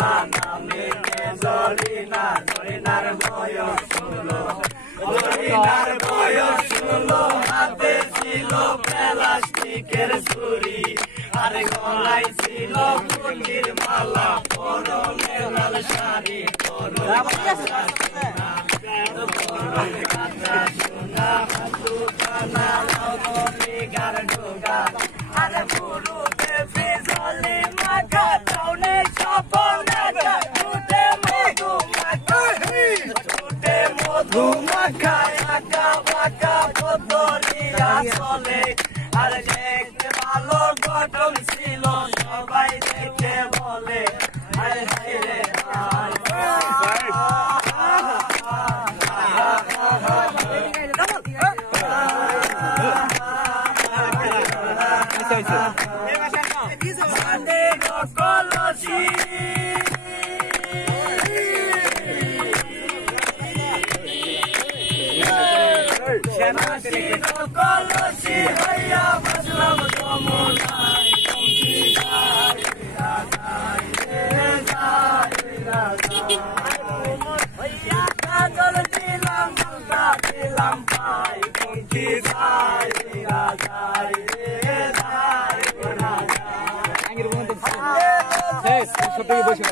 না নামে জরিনা জরিনার বয়স 16 জরিনার বয়স 16 হাতে ছিল প্লাস্টিকের ছুরি আর গলায় ছিল ফুলের মালা পরনে লাল শাড়ি আরে পুরো জলে মাখা টাউনে সপনাকা টুটে মধু মাখা আকা বাকা বদলিয়া চলে আর দেখতে ভালো গঠন ছিল সবাই দেখে বলে আরে হায় রে কলসি কলসি হইয়া বসলাম যমুনায় হইয়া কাজল দিলাম জলটা দিলাম পাই কুঞ্চি যায় যায় সব থেকে বসে